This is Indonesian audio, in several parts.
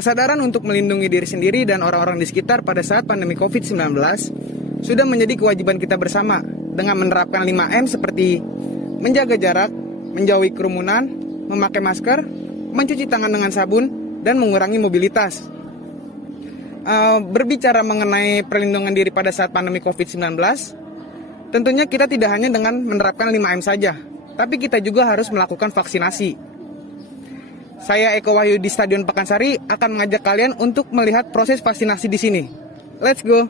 Kesadaran untuk melindungi diri sendiri dan orang-orang di sekitar pada saat pandemi COVID-19 sudah menjadi kewajiban kita bersama dengan menerapkan 5M seperti menjaga jarak, menjauhi kerumunan, memakai masker, mencuci tangan dengan sabun, dan mengurangi mobilitas. Berbicara mengenai perlindungan diri pada saat pandemi COVID-19, tentunya kita tidak hanya dengan menerapkan 5M saja, tapi kita juga harus melakukan vaksinasi. Saya Eko Wahyu di Stadion Pakansari akan mengajak kalian untuk melihat proses vaksinasi di sini. Let's go!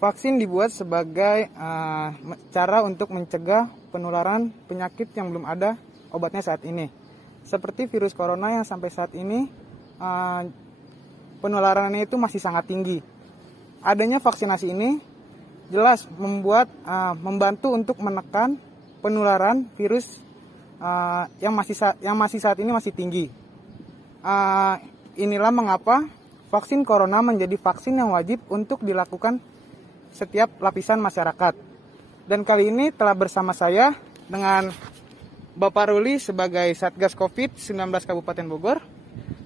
Vaksin dibuat sebagai cara untuk mencegah penularan penyakit yang belum ada obatnya saat ini. Seperti virus corona yang sampai saat ini penularannya itu masih sangat tinggi. Adanya vaksinasi ini jelas membantu untuk menekan penularan virus yang masih saat ini masih tinggi. Inilah mengapa vaksin corona menjadi vaksin yang wajib untuk dilakukan setiap lapisan masyarakat. Dan kali ini telah bersama saya dengan Bapak Ruli sebagai Satgas COVID-19 Kabupaten Bogor,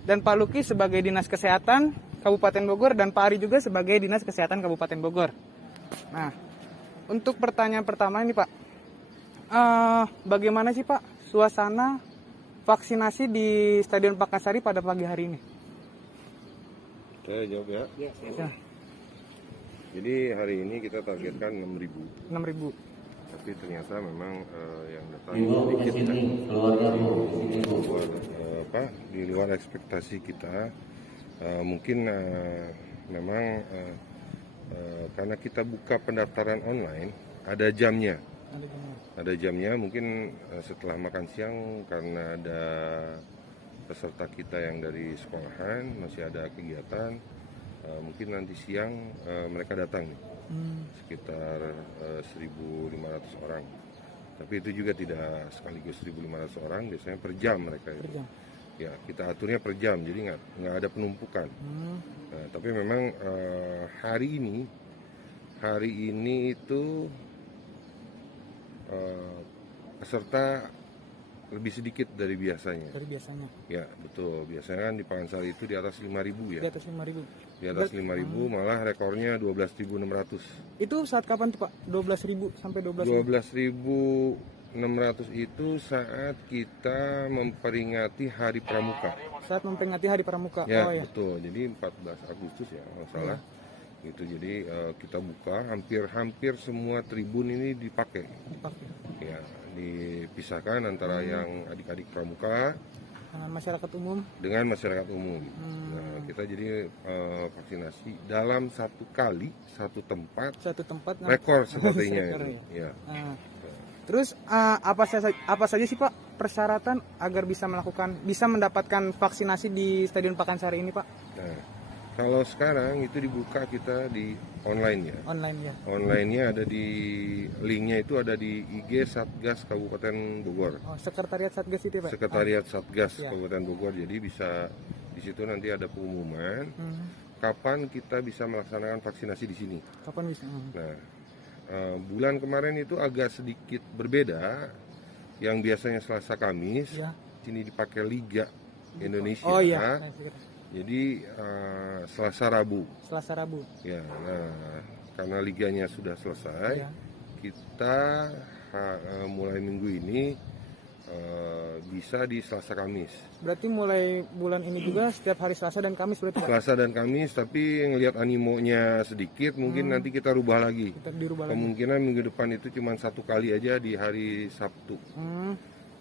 dan Pak Luki sebagai Dinas Kesehatan Kabupaten Bogor, dan Pak Ari juga sebagai Dinas Kesehatan Kabupaten Bogor. Nah, untuk pertanyaan pertama ini Pak, bagaimana sih Pak suasana vaksinasi di Stadion Pakansari pada pagi hari ini? Saya jawab ya. Ya. Jadi hari ini kita targetkan 6.000. 6.000. Tapi ternyata memang yang datang sedikit kan. Di luar ekspektasi kita. Mungkin memang karena kita buka pendaftaran online ada jamnya. Ada jamnya mungkin setelah makan siang karena ada peserta kita yang dari sekolahan masih ada kegiatan. Mungkin nanti siang mereka datang sekitar 1.500 orang. Tapi itu juga tidak sekaligus 1.500 orang, biasanya per jam mereka itu. Ya, kita aturnya per jam, jadi nggak ada penumpukan. Nah, tapi memang hari ini itu peserta lebih sedikit dari biasanya. Dari biasanya. Ya, betul. Biasanya kan di Pakansari itu di atas 5.000 ya. Di atas 5.000. Di atas 5.000, malah rekornya 12.600. Itu saat kapan tuh Pak? 12.000 sampai 12.000? 12.600 itu saat kita memperingati Hari Pramuka. Saat memperingati Hari Pramuka. Ya, oh, ya. betul. Jadi 14 Agustus ya, kalau salah. Gitu. Jadi kita buka hampir semua tribun ini dipakai. Ya, dipisahkan antara yang adik-adik pramuka dengan masyarakat umum. Nah, kita jadi vaksinasi dalam satu kali satu tempat rekor sepertinya itu. Ya. Terus apa saja sih Pak persyaratan agar bisa mendapatkan vaksinasi di Stadion Pakansari ini Pak? Nah, kalau sekarang itu dibuka kita di online ya. Online ya. Online-nya ada di linknya itu ada di IG Satgas Kabupaten Bogor. Oh, Sekretariat Satgas itu Pak. Sekretariat Satgas Kabupaten Bogor. Jadi bisa di situ nanti ada pengumuman kapan kita bisa melaksanakan vaksinasi di sini. Kapan bisa? Nah, bulan kemarin itu agak sedikit berbeda. Yang biasanya Selasa Kamis, ini dipakai Liga Indonesia. Oh iya. Jadi Selasa Rabu. Ya, nah, karena liganya sudah selesai, kita mulai minggu ini bisa di Selasa Kamis. Berarti mulai bulan ini juga setiap hari Selasa dan Kamis berarti Pak? Selasa dan Kamis, tapi ngelihat animonya sedikit, mungkin nanti kita rubah lagi. Kemungkinan minggu depan itu cuma satu kali aja di hari Sabtu.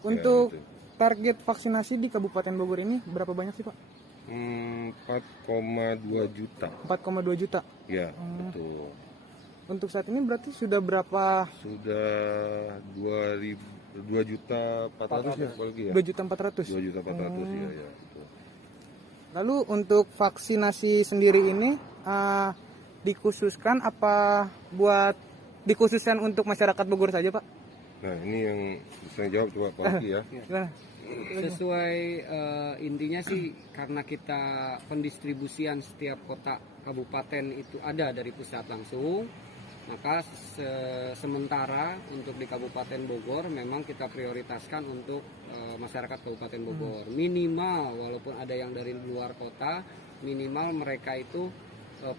Untuk target vaksinasi di Kabupaten Bogor ini berapa banyak sih Pak? 4,2 juta. 4,2 juta. Ya, betul. Untuk saat ini berarti sudah berapa? Sudah 2 juta 400 ya apalagi ya. 2.400.000. 2 juta 400 ya, ya. Betul. Lalu untuk vaksinasi sendiri ini dikhususkan apa dikhususkan untuk masyarakat Bogor saja, Pak? Nah, ini yang bisa jawab coba Pak Aki ya. Gimana? Sesuai intinya sih, karena kita pendistribusian setiap kota kabupaten itu ada dari pusat langsung, maka sementara untuk di Kabupaten Bogor memang kita prioritaskan untuk masyarakat Kabupaten Bogor. Minimal walaupun ada yang dari luar kota, minimal mereka itu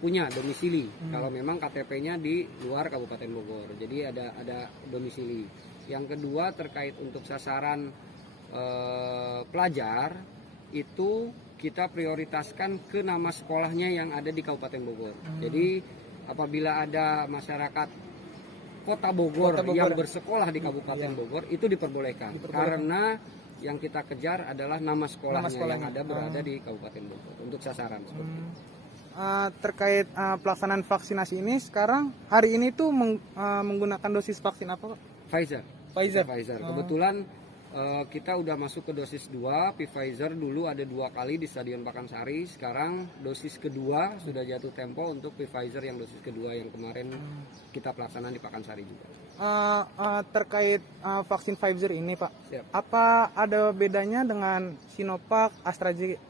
punya domisili. Kalau memang KTP-nya di luar Kabupaten Bogor, jadi ada domisili. Yang kedua terkait untuk sasaran pelajar itu kita prioritaskan ke nama sekolahnya yang ada di Kabupaten Bogor. Jadi apabila ada masyarakat Kota Bogor yang bersekolah di Kabupaten Bogor itu diperbolehkan. Karena yang kita kejar adalah nama sekolahnya yang ada berada di Kabupaten Bogor untuk sasaran seperti itu. Terkait pelaksanaan vaksinasi ini sekarang hari ini tuh menggunakan dosis vaksin apa, Pak? Pfizer. Kebetulan kita udah masuk ke dosis 2. Pfizer dulu ada 2 kali di Stadion Pakansari. Sekarang dosis kedua sudah jatuh tempo untuk Pfizer yang dosis kedua yang kemarin kita pelaksanaan di Pakansari juga. Terkait vaksin Pfizer ini, Pak, Siap. apa ada bedanya dengan Sinovac,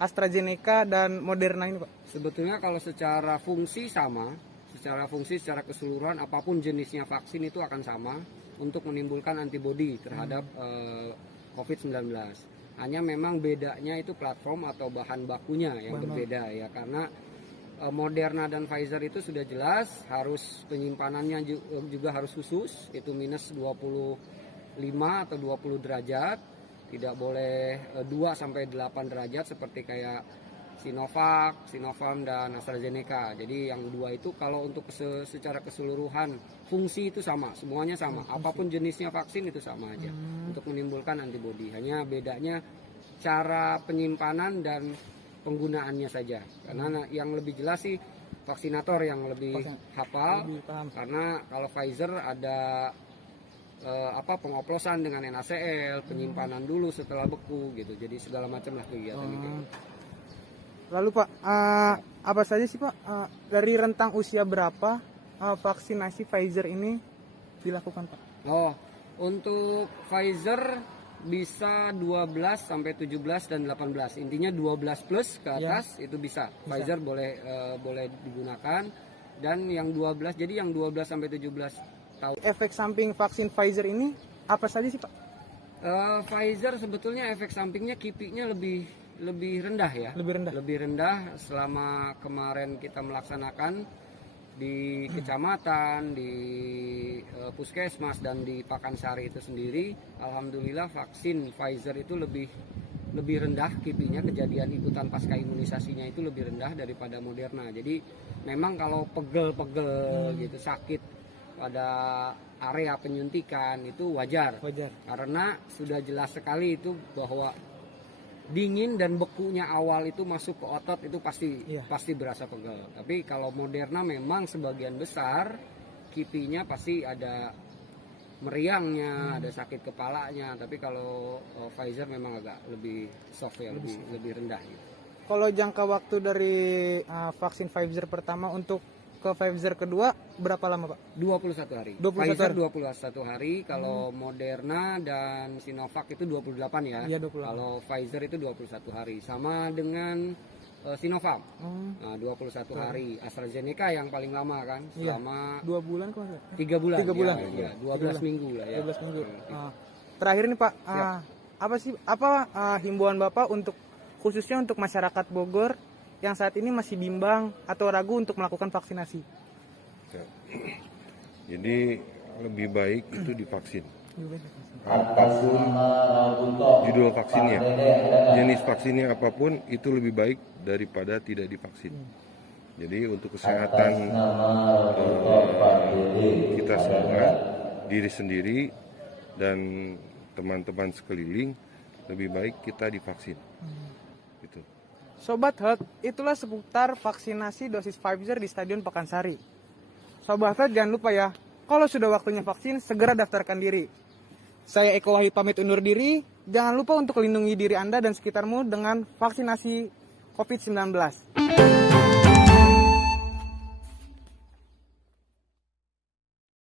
AstraZeneca dan Moderna ini, Pak? Sebetulnya kalau secara fungsi sama, secara keseluruhan apapun jenisnya vaksin itu akan sama untuk menimbulkan antibodi terhadap COVID-19. Hanya memang bedanya itu platform atau bahan bakunya yang berbeda ya, karena Moderna dan Pfizer itu sudah jelas harus penyimpanannya juga harus khusus, itu minus 25 atau 20 derajat, tidak boleh 2 sampai 8 derajat seperti kayak Sinovac, Sinopharm dan AstraZeneca. Jadi yang 2 itu kalau untuk secara keseluruhan fungsi itu sama, semuanya sama. Apapun jenisnya vaksin itu sama aja untuk menimbulkan antibodi. Hanya bedanya cara penyimpanan dan penggunaannya saja. Karena yang lebih jelas sih vaksinator yang lebih hafal. Karena kalau Pfizer ada pengoplosan dengan NaCl, penyimpanan dulu setelah beku gitu. Jadi segala macam lah kegiatan gitu. Lalu Pak, apa saja sih Pak, dari rentang usia berapa vaksinasi Pfizer ini dilakukan, Pak? Untuk Pfizer bisa 12 sampai 17 dan 18. Intinya 12 plus ke atas itu bisa. Pfizer boleh digunakan, dan yang 12, jadi yang 12 sampai 17 tahun. Efek samping vaksin Pfizer ini apa saja sih, Pak? Pfizer sebetulnya efek sampingnya kipinya lebih rendah ya. Lebih rendah selama kemarin kita melaksanakan di kecamatan, di puskesmas dan di Pakansari itu sendiri. Alhamdulillah vaksin Pfizer itu lebih rendah kipinya, kejadian ikutan pasca imunisasinya itu lebih rendah daripada Moderna. Jadi memang kalau pegel-pegel gitu, sakit pada area penyuntikan itu wajar. Karena sudah jelas sekali itu bahwa dingin dan bekunya awal itu masuk ke otot itu pasti berasa pegel. Tapi kalau Moderna memang sebagian besar kipinya pasti ada meriangnya, ada sakit kepalanya. Tapi kalau Pfizer memang agak lebih soft ya, lebih rendah gitu. Kalau jangka waktu dari vaksin Pfizer pertama untuk ke Pfizer kedua berapa lama, Pak? 21 hari. Pfizer 21 hari, kalau Moderna dan Sinovac itu 28 ya. Iya, 28. Kalau Pfizer itu 21 hari. Sama dengan Sinovac. 21 hari. AstraZeneca yang paling lama kan, selama 2 bulan kok. 3 bulan. 3 bulan. Ya, 12 minggu lah ya. 12 minggu. Terakhir nih Pak, apa himbauan Bapak untuk khususnya untuk masyarakat Bogor yang saat ini masih bimbang atau ragu untuk melakukan vaksinasi? Jadi lebih baik itu divaksin. Apapun judul vaksinnya, jenis vaksinnya apapun itu lebih baik daripada tidak divaksin. Jadi untuk kesehatan kita semua, diri sendiri dan teman-teman sekeliling, lebih baik kita divaksin. Gitu. Sobat Health, itulah seputar vaksinasi dosis Pfizer di Stadion Pakansari. Sobat Health, jangan lupa ya, kalau sudah waktunya vaksin, segera daftarkan diri. Saya Eko Wahid pamit undur diri. Jangan lupa untuk lindungi diri Anda dan sekitarmu dengan vaksinasi COVID-19.